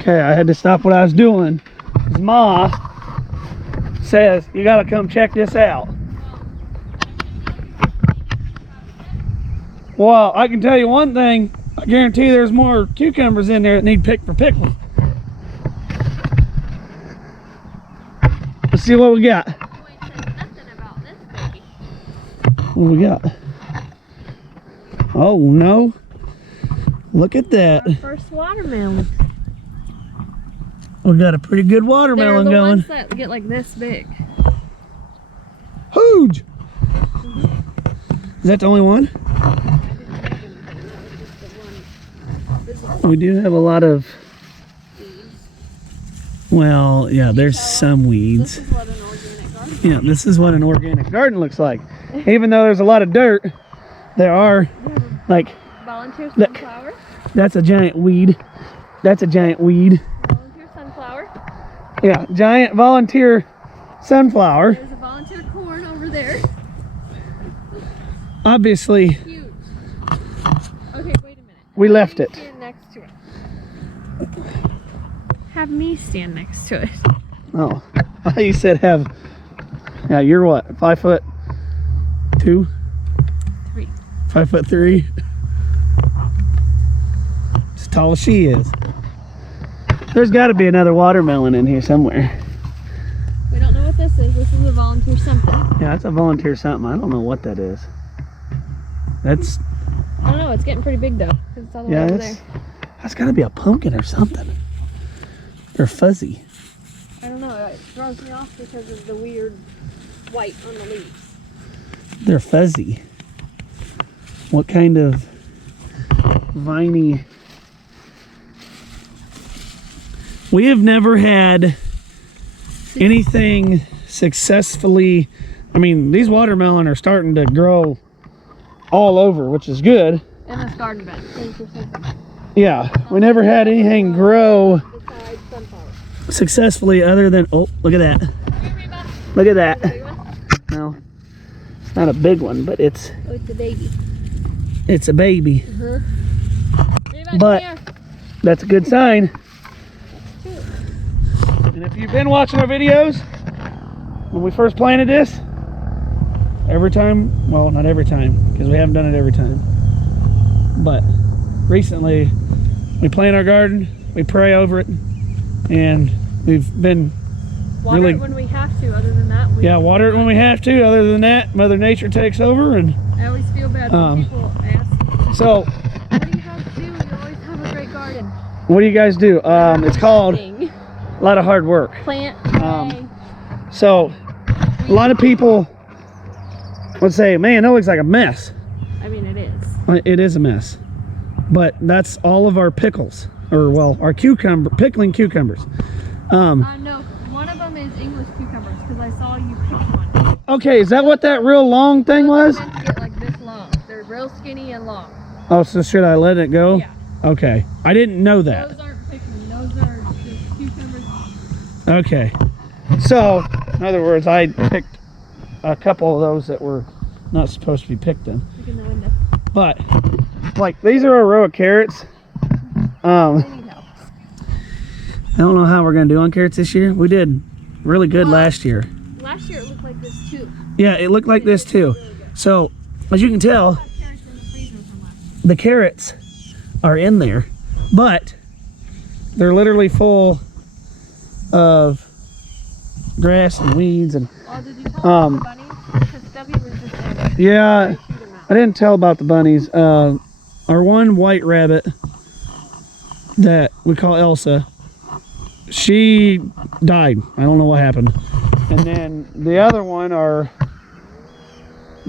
Okay, I had to stop what I was doing. His ma says, you gotta come check this out. Well, I can tell you one thing. I guarantee there's more cucumbers in there that need picked for pickles. Let's see what we got. What do we got? Oh no. Look at that. Our first watermelon. We got a pretty good watermelon They're the going. ones that get like this big. Huge. Is that the only one? We do have a lot of, well, yeah, there's some weeds. This is what an organic garden. Yeah, this is what an organic garden looks like. Even though there's a lot of dirt, there are like Volunteer look, sunflower. that's a giant weed. That's a giant weed. Volunteer sunflower. Yeah, giant volunteer sunflower. There's a volunteer corn over there. Obviously, Huge. Okay, wait a minute. we left it. Stand next to it. Have me stand next to it. Oh, you said have. Yeah, you're what? 5'2"? 3. 5'3". As tall as she is. There's got to be another watermelon in here somewhere. We don't know what this is. This is a volunteer something. Yeah, that's a volunteer something. I don't know what that is. That's, I don't know. It's getting pretty big though. 'Cause it's all the way yeah, over there. that's got to be a pumpkin or something. They're fuzzy. I don't know. It throws me off because of the weird white on the leaves. They're fuzzy. What kind of viney? We have never had anything successfully. I mean, these watermelon are starting to grow all over, which is good. In this garden bed. Thank you, something. Yeah, we never had anything grow Besides sunflower. successfully other than, oh, look at that. Look at that. Big one? No, it's not a big one, but it's Oh, it's a baby. a baby. Reba, But come here. that's a good sign. And if you've been watching our videos, when we first planted this, every time, well, not every time, because we haven't done it every time, but recently we plant our garden, we pray over it, and we've been Water really, it when we have to. Other than that, we yeah, water it when we have to. Other than that, Mother Nature takes over. And I always feel bad when people ask, so, what do you guys do? You always have a great garden. what do you guys do? It's called Thing. a lot of hard work. Plant. So a lot of people would say, man, that looks like a mess. I mean, it is. It is a mess, but that's all of our pickles, or well, our pickling cucumbers. No, one of them is English cucumbers because I saw you pick one. Okay, is that what that real long thing was? They're meant to get like this long. They're real skinny and long. Oh, so should I let it go? Yeah. Okay, I didn't know that. Those aren't pickling. Those are just cucumbers. Okay, so in other words, I picked a couple of those that were not supposed to be picked in. Look in the window. But like these are a row of carrots. They need help. I don't know how we're gonna do on carrots this year. We did really good last year. Last year it looked like this too. Yeah, it looked like this too. So as you can tell, Carrots in the freezer from last year. the carrots are in there, but they're literally full of grass and weeds and Oh, did you tell them about the bunnies? Because Stubby was just there. yeah, Shoot 'em out. I didn't tell about the bunnies. Our one white rabbit that we call Elsa, she died. I don't know what happened. And then the other one, our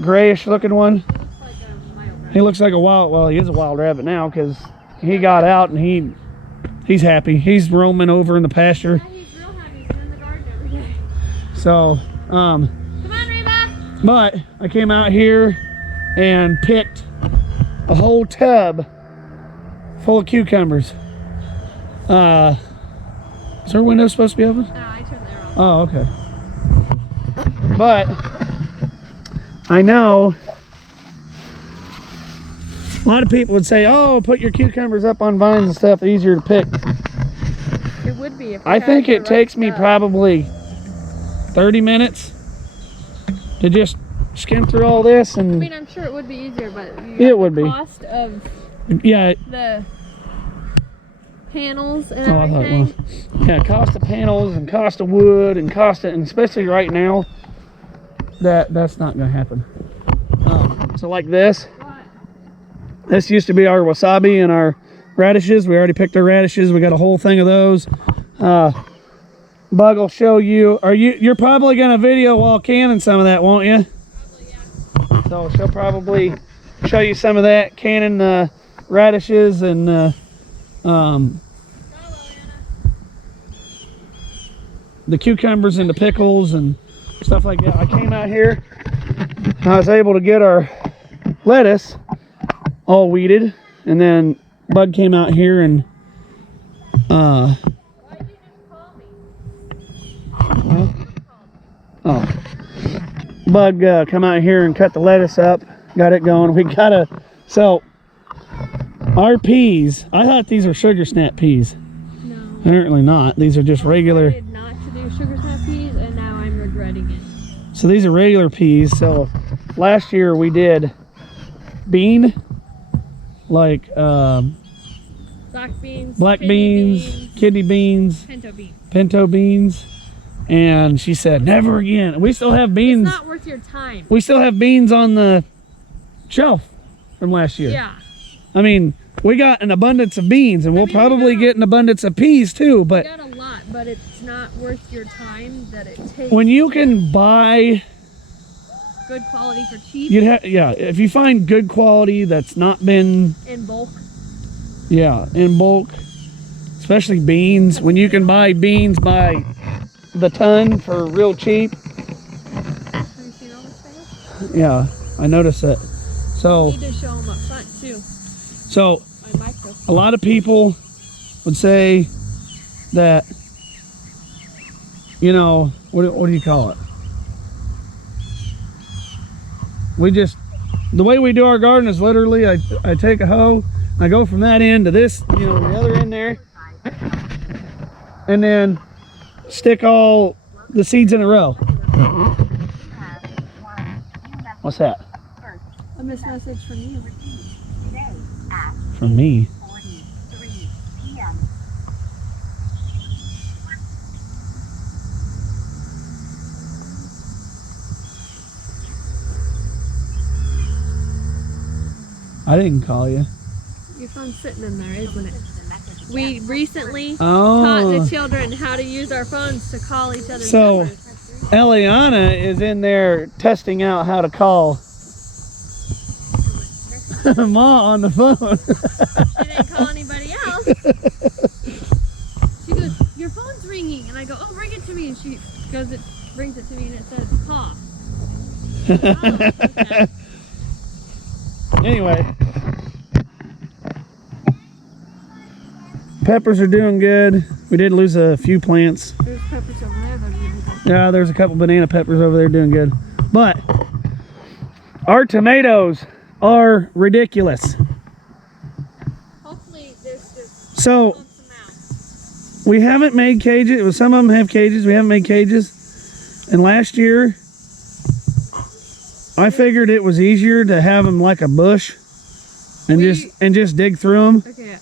grayish looking one, Looks like a mild rabbit. he looks like a wild, well, he is a wild rabbit now because he got out and he's happy. He's roaming over in the pasture. Yeah, he's real happy. He's in the garden every day. So, Come on, Reba! but I came out here and picked a whole tub full of cucumbers. Is our window supposed to be open? No, I turned there off. Oh, okay. But I know a lot of people would say, oh, put your cucumbers up on vines and stuff, easier to pick. easy if you I had think the it right takes me stuff. probably 30 minutes to just skim through all this, I and mean, I'm sure it would be easier, but you it have would the be. cost of Yeah. the panels and Oh, I thought it everything. was. Yeah, cost of panels and cost of wood and cost of, and especially right now, that's not gonna happen. So like this used to be our wasabi and our radishes. We already picked our radishes. We got a whole thing of those. Bug will show you. You're probably gonna video while canning some of that, won't you? Probably, yeah. So she'll probably show you some of that canning radishes and the cucumbers and the pickles and stuff like that. I came out here and I was able to get our lettuce all weeded, and then Bug came out here and Why did you just call me? Bug come out here and cut the lettuce up, got it going. We gotta, so our peas, I thought these were sugar snap peas. No. Apparently not. These are just regular. I decided not to do sugar snap peas, and now I'm regretting it. So these are regular peas. So last year we did bean, like Black beans, black beans, kidney beans, pinto beans. pinto beans, and she said never again. We still have beans. It's not worth your time. We still have beans on the shelf from last year. Yeah. I mean, we got an abundance of beans, and we'll we probably get an abundance of peas too. But We got a lot, but it's not worth your time that it takes. when you can buy, Good quality for cheap you'd have, yeah, if you find good quality that's not been, in bulk. yeah, in bulk, especially beans, when you can buy beans by the ton for real cheap. Have you seen all this stuff? Yeah, I noticed it. You So, need to show them up front too. so My micro. a lot of people would say that, you know, what do you call it? We just, the way we do our garden is literally, I take a hoe, I go from that end to this, you know, the other end there, and then stick all the seeds in a row. What's that? A missed message from you. From me. I didn't call you. Your phone's sitting in there, isn't it? We recently Oh. taught the children how to use our phones to call each other's So, numbers. Eliana is in there testing out how to call Ma on the phone. She didn't call anybody else. She goes, your phone's ringing. And I go, oh, bring it to me. And she goes, it brings it to me and it says, Pa. Oh, okay. Anyway, peppers are doing good. We did lose a few plants. There's peppers over there that are really good. Yeah, there's a couple banana peppers over there doing good. But our tomatoes are ridiculous. Hopefully this just So bumps them out. we haven't made cages. Some of them have cages. We haven't made cages. And last year, I figured it was easier to have them like a bush and just dig through them. Okay.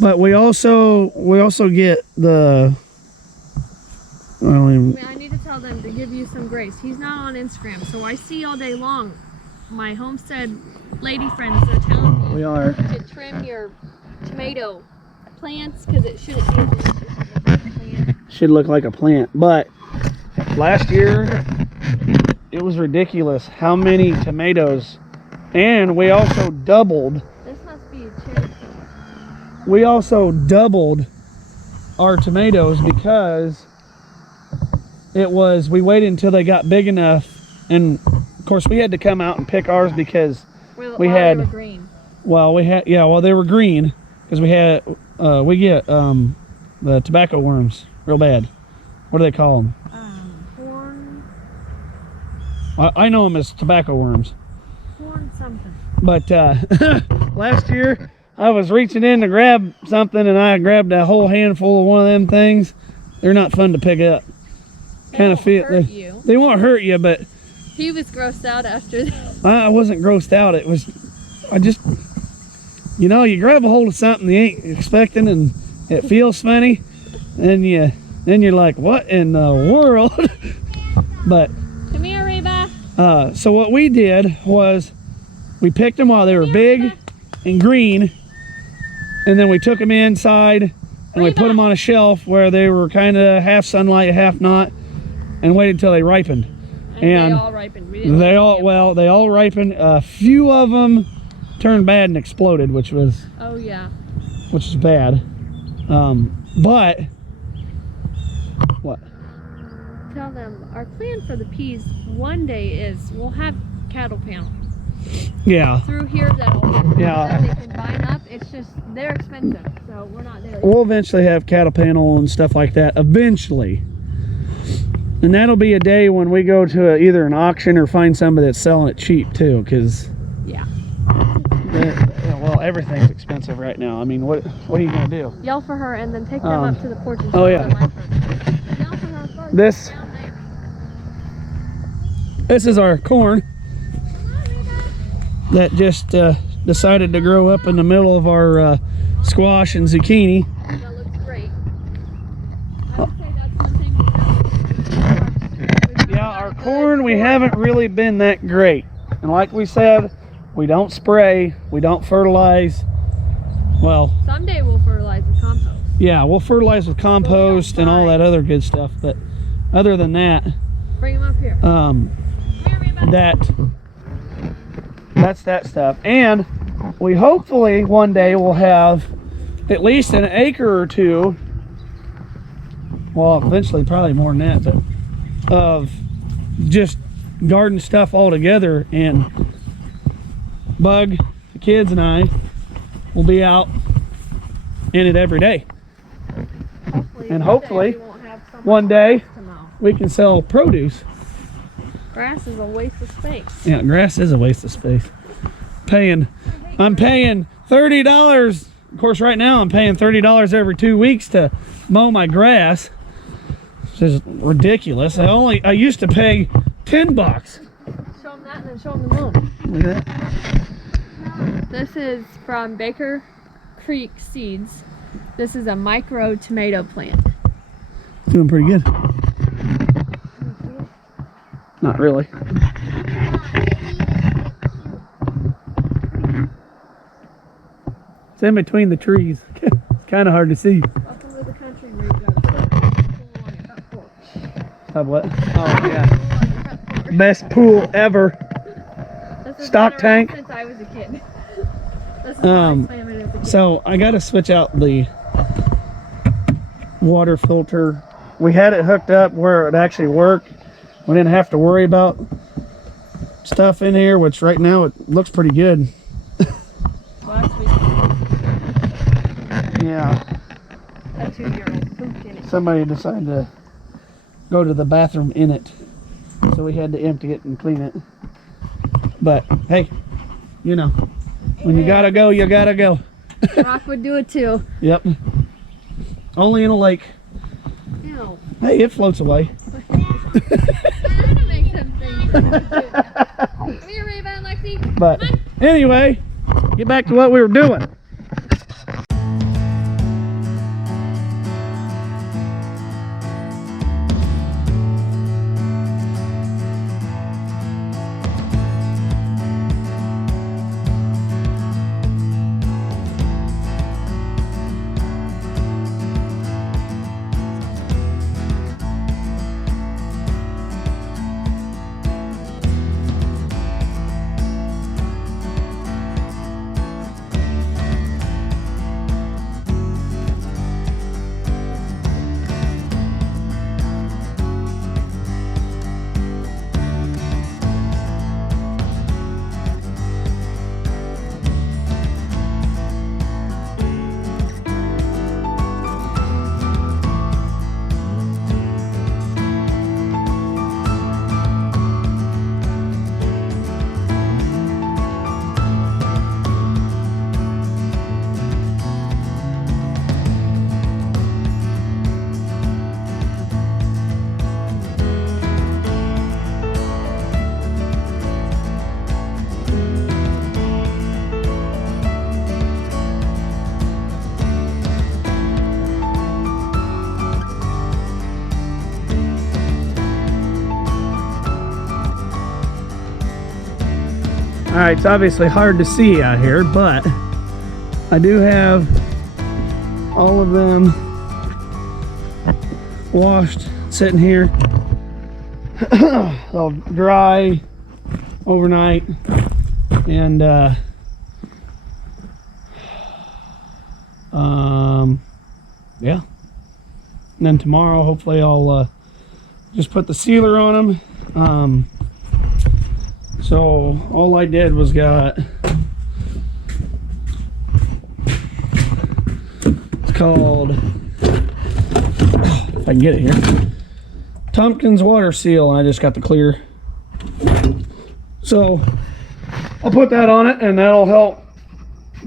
But we also get the. Well, I need to tell them to give you some grace. He's not on Instagram, so I see all day long my Homestead lady friends are telling me we are. to trim your tomato plants because it shouldn't be a bush, it should look like a plant. Should look like a plant. But last year, it was ridiculous how many tomatoes, and we also doubled. This must be a cherry tree. We also doubled our tomatoes because we waited until they got big enough, and of course we had to come out and pick ours because They were green. they were green because we get the tobacco worms real bad. What do they call them? Horn I know them as tobacco worms. something. But last year I was reaching in to grab something and I grabbed a whole handful of one of them things. They're not fun to pick up. Kind of feel hurt you. They won't hurt you, but He was grossed out after that. I wasn't grossed out. It was, I just, you know, you grab a hold of something you ain't expecting and it feels funny, and then you're like, what in the world? But Come here, Reba. so what we did was we picked them while they were big and green, and then we took them inside and we put them on a shelf where they were kind of half sunlight, half not, and waited until they ripened. And they all ripened. We didn't They like all ripened. A few of them turned bad and exploded, which was bad. But what? Tell them our plan for the peas one day is we'll have cattle panel. Yeah. Through here that they can vine up. It's just they're expensive, so we're not there yet. We'll eventually have cattle panel and stuff like that. Eventually. And that'll be a day when we go to either an auction or find somebody that's selling it cheap too, because well, everything's expensive right now. I mean, what are you gonna do? Yell for her and then take them up to the porch and oh show yeah. them my front. Yell for her first. This is our corn that just decided to grow up in the middle of our squash and zucchini. That looks great. I would say that's one thing Yeah, our corn, we haven't really been that great. And like we said, we don't spray, we don't fertilize. Well, someday we'll fertilize with compost. Yeah, we'll fertilize with compost and all that other good stuff. But other than that, bring them up here. That's that stuff. And we hopefully one day will have at least an acre or two, well, eventually probably more than that, but of just garden stuff all together. And Bug, the kids, and I will be out in it every day. Hopefully one day we can sell produce. Grass is a waste of space. Yeah, grass is a waste of space. I'm paying $30. Of course, right now I'm paying $30 every 2 weeks to mow my grass, which is ridiculous. I used to pay $10. Show them that and then show them the moon. Look at that. This is from Baker Creek Seeds. This is a micro tomato plant. Doing pretty good. Not really. It's in between the trees. It's kind of hard to see. Welcome to the country where you got a pool on your front porch. Of what? Oh yeah. Best pool ever. This Stock tank. Since I was a kid. This is my family as a kid. So I got to switch out the water filter. We had it hooked up where it actually worked. We didn't have to worry about stuff in here, which right now it looks pretty good. Last week. Yeah. A 2-year-old pooped in it. Somebody decided to go to the bathroom in it, so we had to empty it and clean it. But hey, you know, when you gotta go, you gotta go. Rock would do it too. Yep. Only in a lake. Ew. Hey, it floats away. That makes them think. Come here, Reba and Lexi. But anyway, get back to what we were doing. Alright, it's obviously hard to see out here, but I do have all of them washed, sitting here. They'll dry overnight, and yeah. And then tomorrow, hopefully, I'll just put the sealer on them. So all I did was got, it's called, if I can get it here, Tompkins water seal, and I just got the clear. So I'll put that on it, and that'll help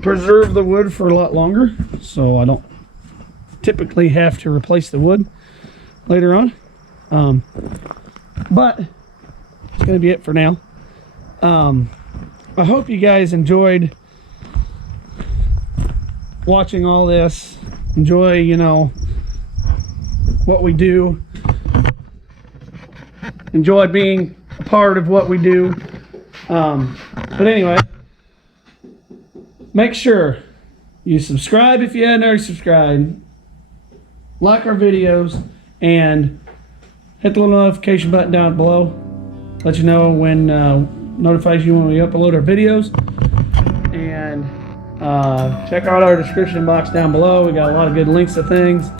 preserve the wood for a lot longer, so I don't typically have to replace the wood later on. But it's gonna be it for now. I hope you guys enjoyed watching all this. Enjoy, you know, what we do. Enjoy being a part of what we do. But anyway, make sure you subscribe if you hadn't already subscribed, like our videos, and hit the little notification button down below. Let you know when, notifies you when we upload our videos. And check out our description box down below. We got a lot of good links to things.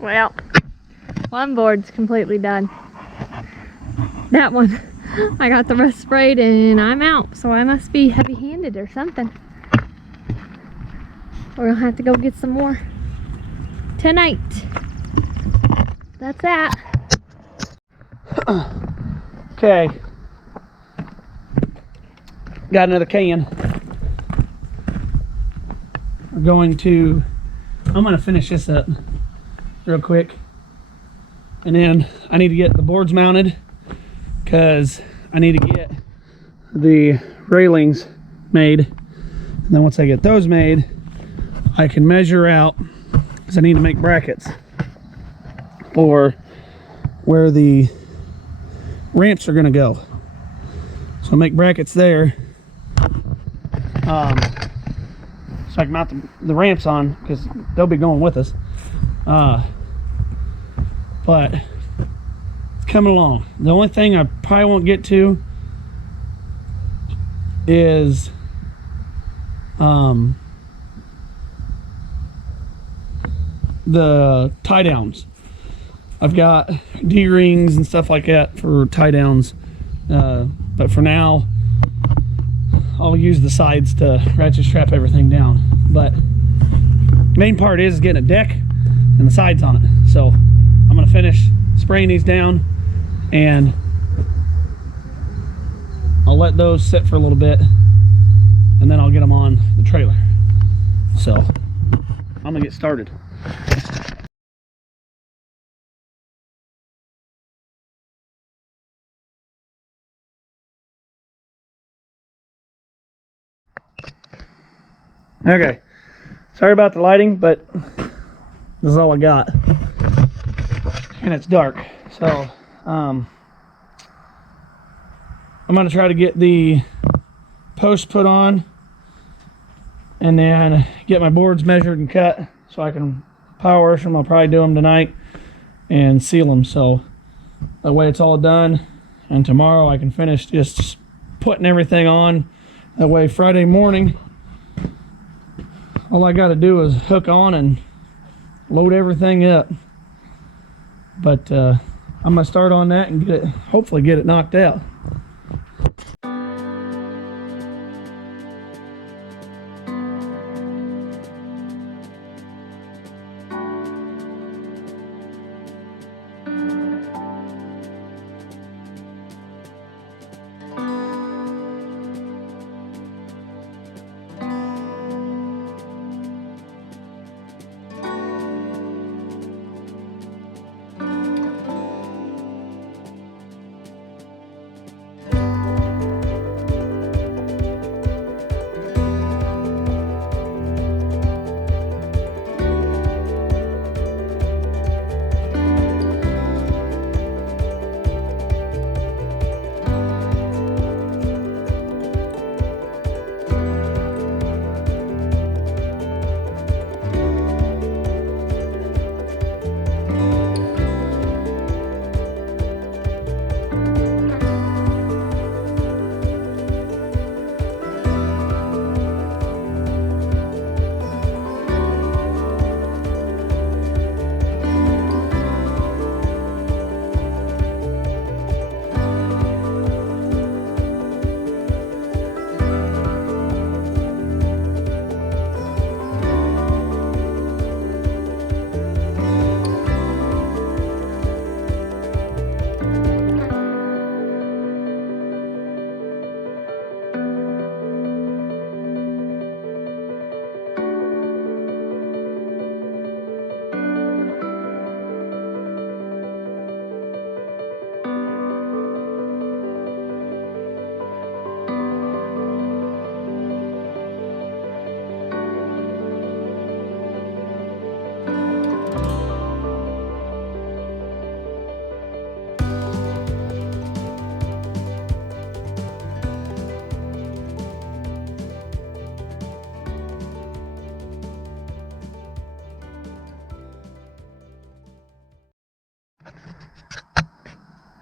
Well, one board's completely done. That one, I got the rest sprayed and I'm out, so I must be heavy-handed or something. We're gonna have to go get some more tonight. That's that. Okay. Got another can. I'm gonna finish this up real quick. And then I need to get the boards mounted, because I need to get the railings made. And then once I get those made, I can measure out, because I need to make brackets for where the ramps are going to go. So I'll make brackets there, so I can mount the ramps on, because they'll be going with us. But it's coming along. The only thing I probably won't get to is the tie downs. I've got D-rings and stuff like that for tie downs, but for now I'll use the sides to ratchet strap everything down. But main part is getting a deck and the sides on it. So I'm gonna finish spraying these down, and I'll let those sit for a little bit, and then I'll get them on the trailer. So I'm gonna get started. Okay, sorry about the lighting, but this is all I got, and it's dark. So I'm gonna try to get the post put on, and then get my boards measured and cut so I can power wash them. I'll probably do them tonight and seal them, so that way it's all done, and tomorrow I can finish just putting everything on. That way Friday morning all I got to do is hook on and load everything up. But I'm gonna start on that and get it, hopefully get it knocked out.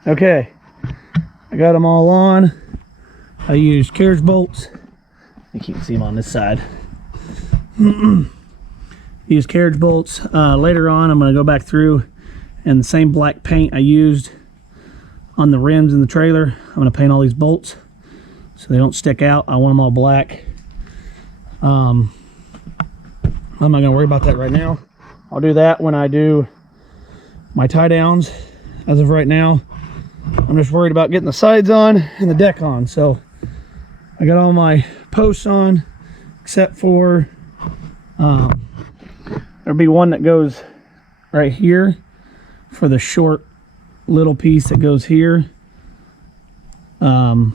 Okay, I got them all on. I used carriage bolts. You can't see them on this side. Use carriage bolts. Later on, I'm going to go back through and the same black paint I used on the rims in the trailer, I'm going to paint all these bolts so they don't stick out. I want them all black. I'm not going to worry about that right now. I'll do that when I do my tie downs. As of right now, I'm just worried about getting the sides on and the deck on. So I got all my posts on except for there'll be one that goes right here for the short little piece that goes here. And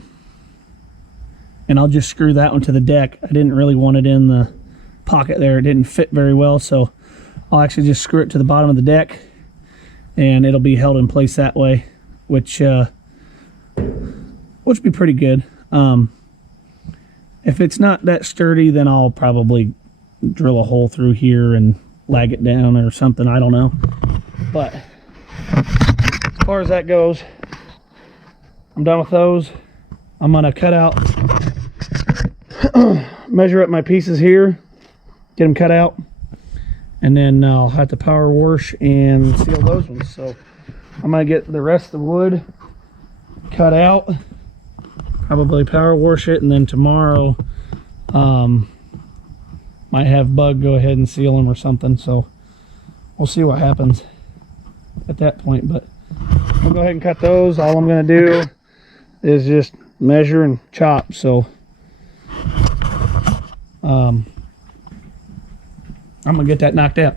I'll just screw that one to the deck. I didn't really want it in the pocket there. It didn't fit very well, so I'll actually just screw it to the bottom of the deck and it'll be held in place that way, which would be pretty good. If it's not that sturdy, then I'll probably drill a hole through here and lag it down or something. I don't know. But as far as that goes, I'm done with those. I'm gonna cut out, measure up my pieces here, get them cut out, and then I'll have to power wash and seal those ones. So I'm gonna get the rest of the wood cut out, probably power wash it, and then tomorrow might have Bug go ahead and seal them or something. So we'll see what happens at that point. But I'll go ahead and cut those. All I'm gonna do is just measure and chop. So I'm gonna get that knocked out.